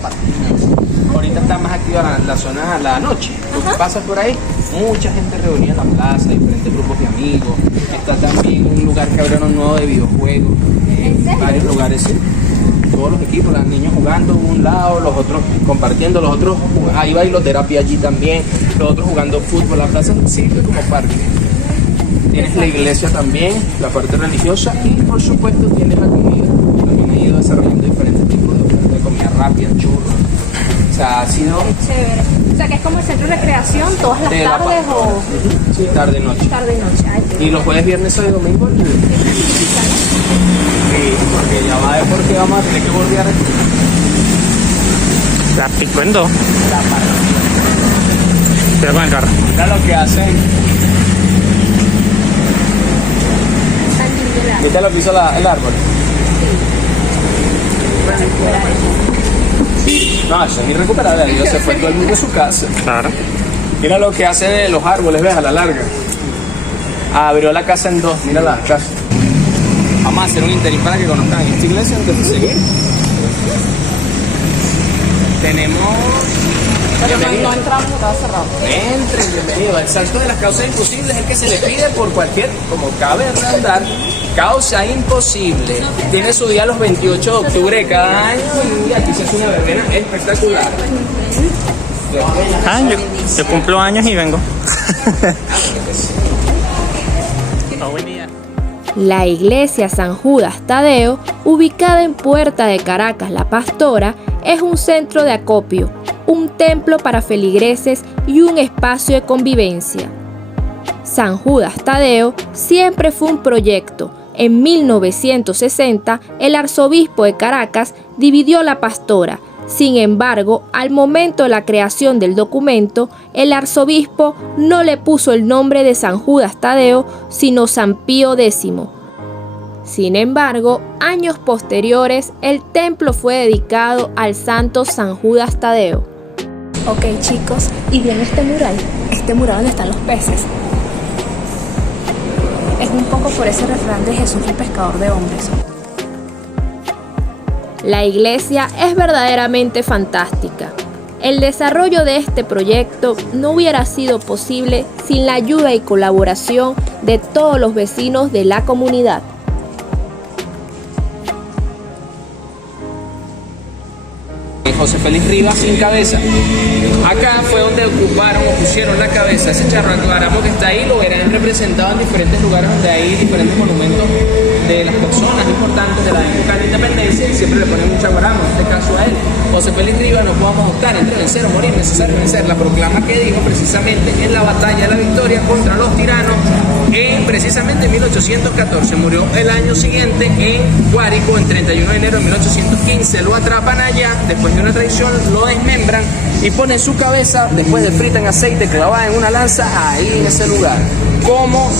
patinas. Ahorita está más activa la zona a la noche. Tú pasas por ahí, mucha gente reunida en la plaza, diferentes grupos de amigos. Está también un lugar que abrieron nuevo de videojuegos. Varios lugares, sí. Todos los equipos, los niños jugando de un lado, los otros compartiendo, los otros, hay bailoterapia allí también, los otros jugando fútbol. La plaza sirve como parque. Tienes la iglesia también, la parte religiosa y por supuesto tienes la comida. También he ido desarrollando diferentes tipos de comida rápida, churros. O sea, ha sido... Chévere. O sea, que es como el centro de recreación todas las de la tardes o Sí, tarde-noche. tarde-noche. Ay, qué Y los jueves, viernes, sábado y domingo libre. Sí, porque ya va a ver por qué vamos a tener que volver a repetir. La pico en dos. La parrilla. Pero con el carro. Mira lo que hacen. ¿Viste lo que hizo el árbol? No, eso es irrecuperable. Dios, se fue todo el mundo de su casa. Claro. Mira lo que hacen los árboles, ves, a la larga. Abrió la casa en dos, mira la casa. Vamos a hacer un interín para que conozcan esta iglesia antes de seguir. Tenemos... no entramos, estaba cerrado. Entren, bienvenido. El salto de las causas imposibles es el que se le pide por cualquier, como cabe redundar, causa imposible. Tiene su día los 28 de octubre de cada año y aquí se hace una verbena espectacular. Ah, yo cumplo años y vengo. Buen día. La iglesia San Judas Tadeo, ubicada en Puerta de Caracas, La Pastora, es un centro de acopio, un templo para feligreses y un espacio de convivencia. San Judas Tadeo siempre fue un proyecto. En 1960, el arzobispo de Caracas dividió La Pastora. Sin embargo, al momento de la creación del documento, el arzobispo no le puso el nombre de San Judas Tadeo, sino San Pío X. Sin embargo, años posteriores, el templo fue dedicado al santo San Judas Tadeo. Ok, chicos, ¿y bien este mural? Este mural donde están los peces. Es un poco por ese refrán de Jesús el pescador de hombres. La iglesia es verdaderamente fantástica. El desarrollo de este proyecto no hubiera sido posible sin la ayuda y colaboración de todos los vecinos de la comunidad. José Félix Rivas sin cabeza. Acá fue donde ocuparon o pusieron la cabeza. Ese charraclaramo que está ahí lo verán representado en diferentes lugares donde hay diferentes monumentos de las personas importantes de la época de la independencia y siempre le ponen un chaguaramo, en este caso a él. José Félix Rivas, no podamos optar entre vencer o morir, necesario vencer. La proclama que dijo precisamente en la batalla de la victoria contra los tiranos en precisamente 1814. Murió el año siguiente en Guárico, en 31 de enero de 1815. Lo atrapan allá, después de una traición lo desmembran y ponen su cabeza, después de frita en aceite, clavada en una lanza, ahí en ese lugar. Como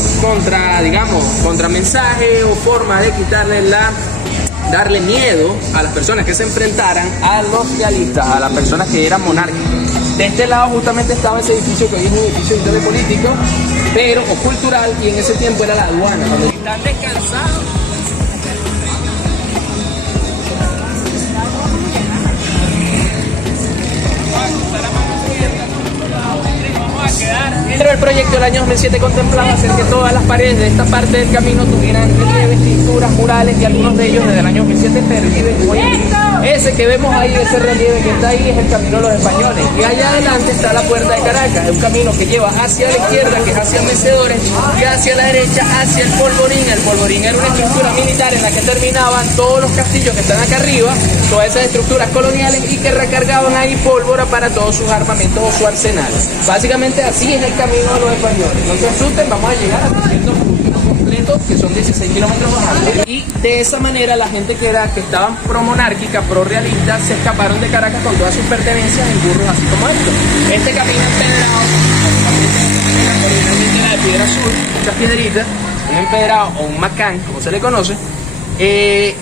contramensaje o forma de darle miedo a las personas que se enfrentaran a los realistas, a las personas que eran monárquicas. De este lado justamente estaba ese edificio que hoy es un edificio de interés político, pero o cultural, y en ese tiempo era la aduana. Cuando están descansados. Pero el proyecto proyecto del año 2007 contemplaba hacer que todas las paredes de esta parte del camino tuvieran relieves, pinturas, murales, y algunos de ellos desde el año 2007 perviven hoy en día. Ese que vemos ahí, ese relieve que está ahí, es el camino de los españoles. Y allá adelante está la Puerta de Caracas, es un camino que lleva hacia la izquierda, que es hacia Mecedores, y hacia la derecha, hacia el Polvorín. El Polvorín era una estructura militar en la que terminaban todos los castillos que están acá arriba, todas esas estructuras coloniales, y que recargaban ahí pólvora para todos sus armamentos o su arsenal. Básicamente así es el camino de los españoles. No se asusten, vamos a llegar a ciertos puntos completos, que son 16 kilómetros más altos. Y de esa manera la gente que estaban pro-monárquica, pro-realista, se escaparon de Caracas con todas sus pertenencias en burros así como estos. Este camino empedrado, originalmente era de piedra azul, muchas piedritas, un empedrado o un macán, como se le conoce.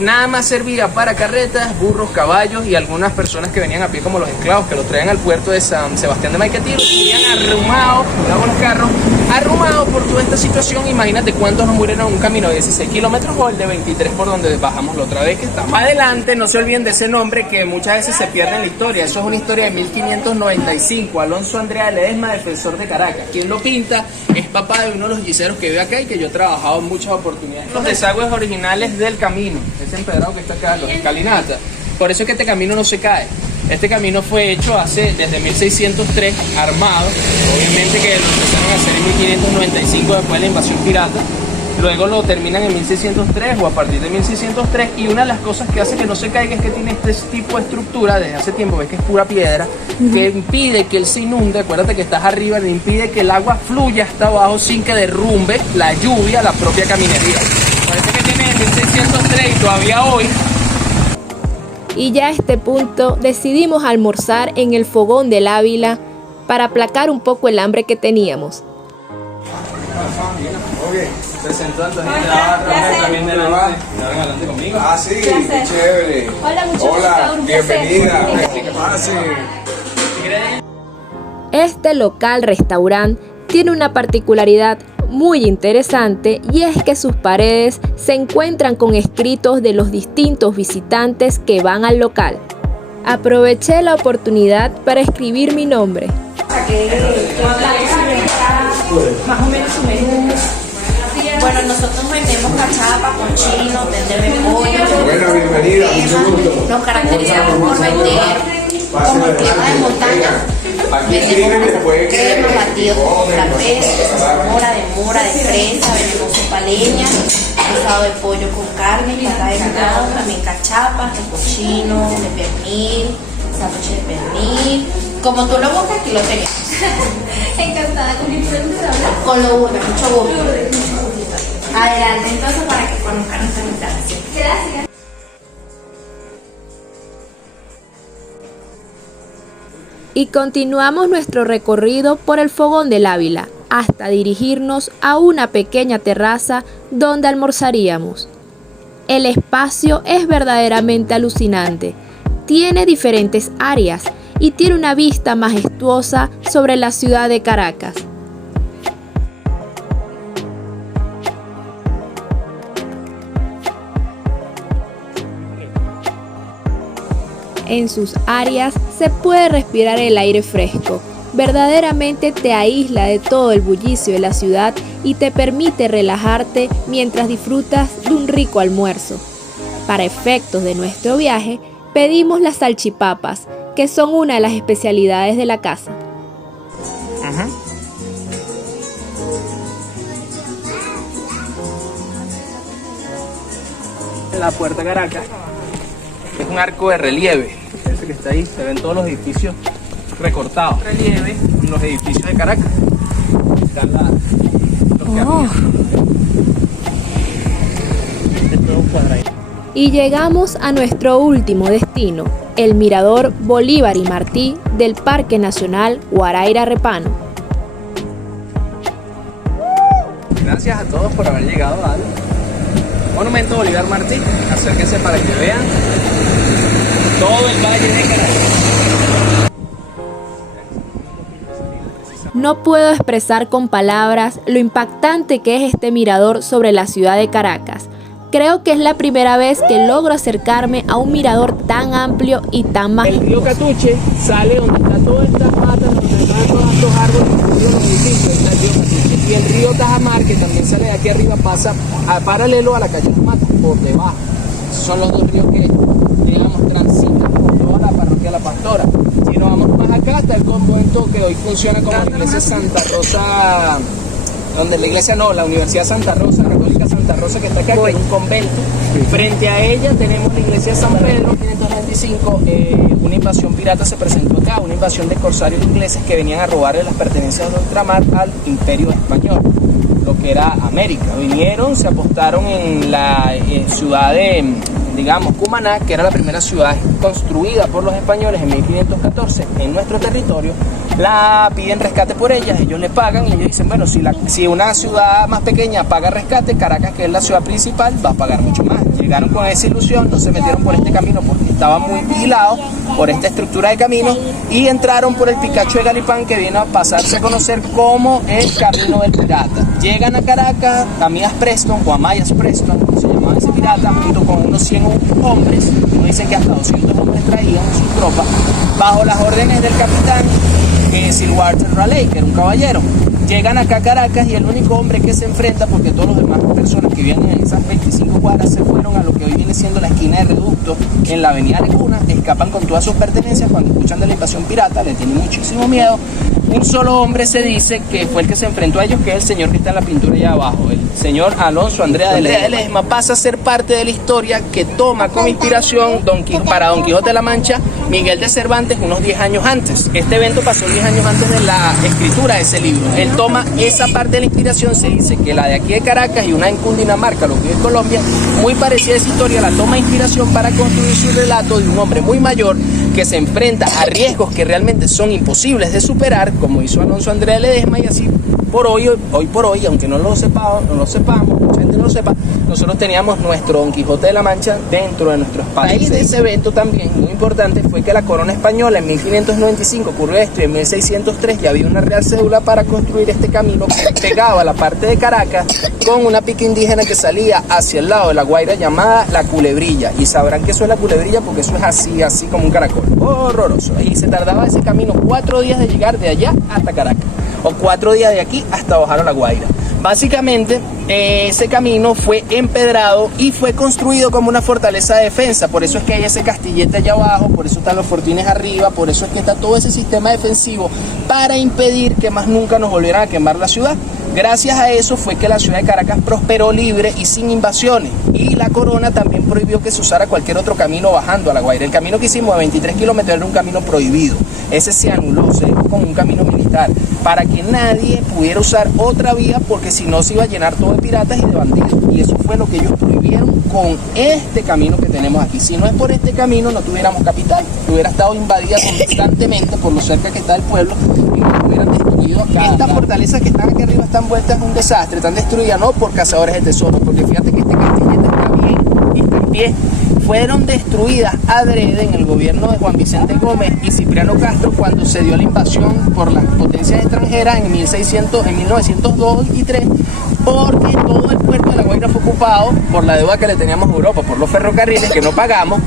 Nada más servía para carretas, burros, caballos y algunas personas que venían a pie como los esclavos que los traían al puerto de San Sebastián de Maiquetía, subían arrumados, cuidado con los carros, arrumados por toda esta situación. Imagínate cuántos nos murieron en un camino de 16 kilómetros o el de 23 por donde bajamos la otra vez que estamos. Adelante, no se olviden de ese nombre que muchas veces se pierde en la historia. Eso es una historia de 1595, Alonso Andrea Ledesma, defensor de Caracas. Quien lo pinta es papá de uno de los hechiceros que vive acá y que yo he trabajado en muchas oportunidades. Los desagües originales del camino, ese empedrado que está acá, los escalinatas. Por eso es que este camino no se cae. Este camino fue hecho desde 1603, armado. Obviamente que lo empezaron a hacer en 1595 después de la invasión pirata. Luego lo terminan en 1603 o a partir de 1603, y una de las cosas que hace que no se caiga es que tiene este tipo de estructura desde hace tiempo, ves que es pura piedra, que impide que él se inunde. Acuérdate que estás arriba, le impide que el agua fluya hasta abajo sin que derrumbe la lluvia, la propia caminería. Parece que tiene 1603 y todavía hoy. Y ya a este punto decidimos almorzar en el Fogón del Ávila para aplacar un poco el hambre que teníamos. Presentó a también delante conmigo. Ah, sí, qué chévere. Hola, muchachos. Hola, bienvenida. ¿Qué pasa? Este local restaurante tiene una particularidad muy interesante, y es que sus paredes se encuentran con escritos de los distintos visitantes que van al local. Aproveché la oportunidad para escribir mi nombre. Más o menos su menú. Bueno, nosotros vendemos cachapa, conchino, tender de pollo. Buena, bienvenida, mucho gusto. Nos caracterizamos por vender como el clima de montaña. Vendemos cremas, batidos con café, mora, de fresa, vendemos sopa leña, asado de pollo con carne, pata de ganado, también cachapas, de cochino, de pernil, sándwich de pernil. Como tú lo buscas, aquí lo tenemos. Encantada con mi productora. Con lo gusto, mucho gusto. Adelante entonces para que conozcan nuestra instalación. Gracias. Y continuamos nuestro recorrido por el Fogón del Ávila hasta dirigirnos a una pequeña terraza donde almorzaríamos. El espacio es verdaderamente alucinante. Tiene diferentes áreas y tiene una vista majestuosa sobre la ciudad de Caracas. En sus áreas se puede respirar el aire fresco. Verdaderamente te aísla de todo el bullicio de la ciudad y te permite relajarte mientras disfrutas de un rico almuerzo. Para efectos de nuestro viaje, pedimos las salchipapas, que son una de las especialidades de la casa. La Puerta Caracas es un arco de relieve. Ese que está ahí, se ven todos los edificios recortados. Relieve, los edificios de Caracas. Están Y llegamos a nuestro último destino, el Mirador Bolívar y Martí del Parque Nacional Guaraíra Repano. Gracias a todos por haber llegado al Monumento Bolívar Martí. Acérquense para que vean todo el Valle de Caracas. No puedo expresar con palabras lo impactante que es este mirador sobre la ciudad de Caracas. Creo que es la primera vez que logro acercarme a un mirador tan amplio y tan El mágico. río Catuche sale donde están todas estas matas, donde están todos estos árboles que cubren los edificios, está el río Catuche. Y el río Tajamar, que también sale de aquí arriba, pasa paralelo a la calle Las Matas, por debajo. Esos son los dos ríos que, digamos, transitan por toda la parroquia La Pastora. Si nos vamos más acá, está el convento que hoy funciona como la iglesia Santa Rosa, donde la iglesia no, la Universidad Santa Rosa, Católica Santa Rosa, que está acá, que es un convento. Frente a ella tenemos la iglesia de San Pedro, 525. Una invasión pirata se presentó acá, una invasión de corsarios ingleses que venían a robarle las pertenencias de ultramar al imperio español, lo que era América. Vinieron, se apostaron en la ciudad de, digamos, Cumaná, que era la primera ciudad construida por los españoles en 1514 en nuestro territorio. La piden rescate por ellas, ellos le pagan y ellos dicen, bueno, si una ciudad más pequeña paga rescate, Caracas, que es la ciudad principal, va a pagar mucho más. Llegaron con esa ilusión, no se metieron por este camino porque estaba muy vigilado por esta estructura de camino y entraron por el Picacho de Galipán, que viene a pasarse a conocer como el Camino del Pirata. Llegan a Caracas, a Mías Preston o a Mayas Preston, como se llamaba ese pirata, junto con unos 100 hombres, no dicen que hasta 200 hombres traían sus tropas, bajo las órdenes del capitán Sir Walter Raleigh, que era un caballero. Llegan acá a Caracas y el único hombre que se enfrenta, porque todos los demás personas que vienen en esas 25 cuadras se fueron a lo que hoy viene siendo la esquina de Reducto en la avenida Laguna, escapan con todas sus pertenencias. Cuando escuchan de la invasión pirata le tienen muchísimo miedo. Un solo hombre se dice que fue el que se enfrentó a ellos, que es el señor que está en la pintura allá abajo, el señor Alonso Andrea de Ledesma. Pasa a ser parte de la historia que toma como inspiración para Don Quijote de la Mancha Miguel de Cervantes unos 10 años antes. Este evento pasó 10 años antes de la escritura de ese libro. Él toma esa parte de la inspiración, se dice que la de aquí de Caracas y una en Cundinamarca, lo que es Colombia, muy parecida a esa historia, la toma inspiración para construir su relato de un hombre muy mayor que se enfrenta a riesgos que realmente son imposibles de superar, como hizo Alonso Andrea de Ledesma, y así hoy por hoy, aunque no lo sepamos, mucha gente no lo sepa, nosotros teníamos nuestro Don Quijote de la Mancha dentro de nuestro espacio. Ahí de ese evento también, muy importante, fue que la corona española en 1595 ocurrió esto, y en 1603 ya había una real cédula para construir este camino que pegaba la parte de Caracas con una pica indígena que salía hacia el lado de La Guaira llamada La Culebrilla, y sabrán que eso es La Culebrilla porque eso es así como un caracol, horroroso, y se tardaba ese camino 4 días de llegar de allá hasta Caracas, o 4 días de aquí hasta bajar a La Guaira. Básicamente, ese camino fue empedrado y fue construido como una fortaleza de defensa. Por eso es que hay ese castillete allá abajo, por eso están los fortines arriba, por eso es que está todo ese sistema defensivo para impedir que más nunca nos volvieran a quemar la ciudad. Gracias a eso fue que la ciudad de Caracas prosperó libre y sin invasiones. Y la corona también prohibió que se usara cualquier otro camino bajando a La Guaira. El camino que hicimos de 23 kilómetros era un camino prohibido. Ese se anuló, se dejó como un camino militar, para que nadie pudiera usar otra vía, porque si no se iba a llenar todo de piratas y de bandidos. Y eso fue lo que ellos prohibieron con este camino que tenemos aquí. Si no es por este camino, no tuviéramos capital. Hubiera estado invadida constantemente por lo cerca que está el pueblo y nos hubieran destruido acá. Estas fortalezas que están aquí arriba están vueltas en un desastre, están destruidas no por cazadores de tesoros, porque fíjate que este castillete está bien, está en pie. Fueron destruidas adrede en el gobierno de Juan Vicente Gómez y Cipriano Castro cuando se dio la invasión por las potencias extranjeras en 1902 y 3, porque todo el puerto de La Guaira fue ocupado por la deuda que le teníamos a Europa, por los ferrocarriles que no pagamos.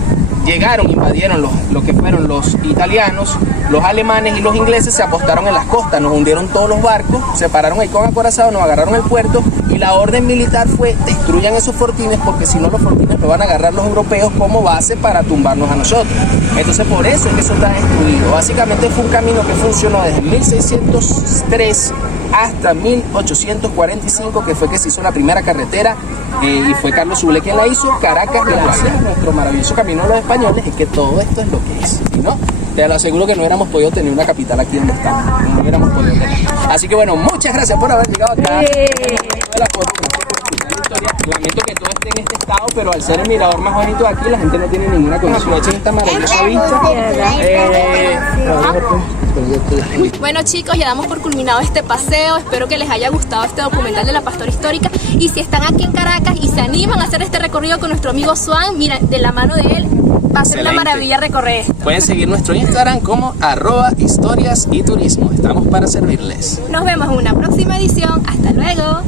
Llegaron, invadieron lo que fueron los italianos, los alemanes y los ingleses, se apostaron en las costas, nos hundieron todos los barcos, se pararon ahí con acorazados, nos agarraron el puerto y la orden militar fue destruyan esos fortines porque si no los fortines lo van a agarrar los europeos como base para tumbarnos a nosotros. Entonces por eso es que eso está destruido. Básicamente fue un camino que funcionó desde 1603 hasta 1845, que fue que se hizo la primera carretera y fue Carlos Zule quien la hizo, Caracas. Gracias a nuestro maravilloso camino de los españoles es que todo esto es lo que es, ¿sí, no? Te lo aseguro que no hubiéramos podido tener una capital aquí donde estamos, no hubiéramos podido tener. Así que bueno, muchas gracias por haber llegado acá. Lamento que todo esté en este estado, pero al ser el mirador más bonito de aquí, la gente no tiene ninguna conexión. Echen esta maravillosa vista. Bueno chicos, ya damos por culminado este paseo. Espero que les haya gustado este documental de la Pastora Histórica. Y si están aquí en Caracas y se animan a hacer este recorrido con nuestro amigo Swan, mira, de la mano de él, va a ser una maravilla recorrer esto. Pueden seguir nuestro Instagram como @historiasyturismo. Estamos para servirles. Nos vemos en una próxima edición. Hasta luego.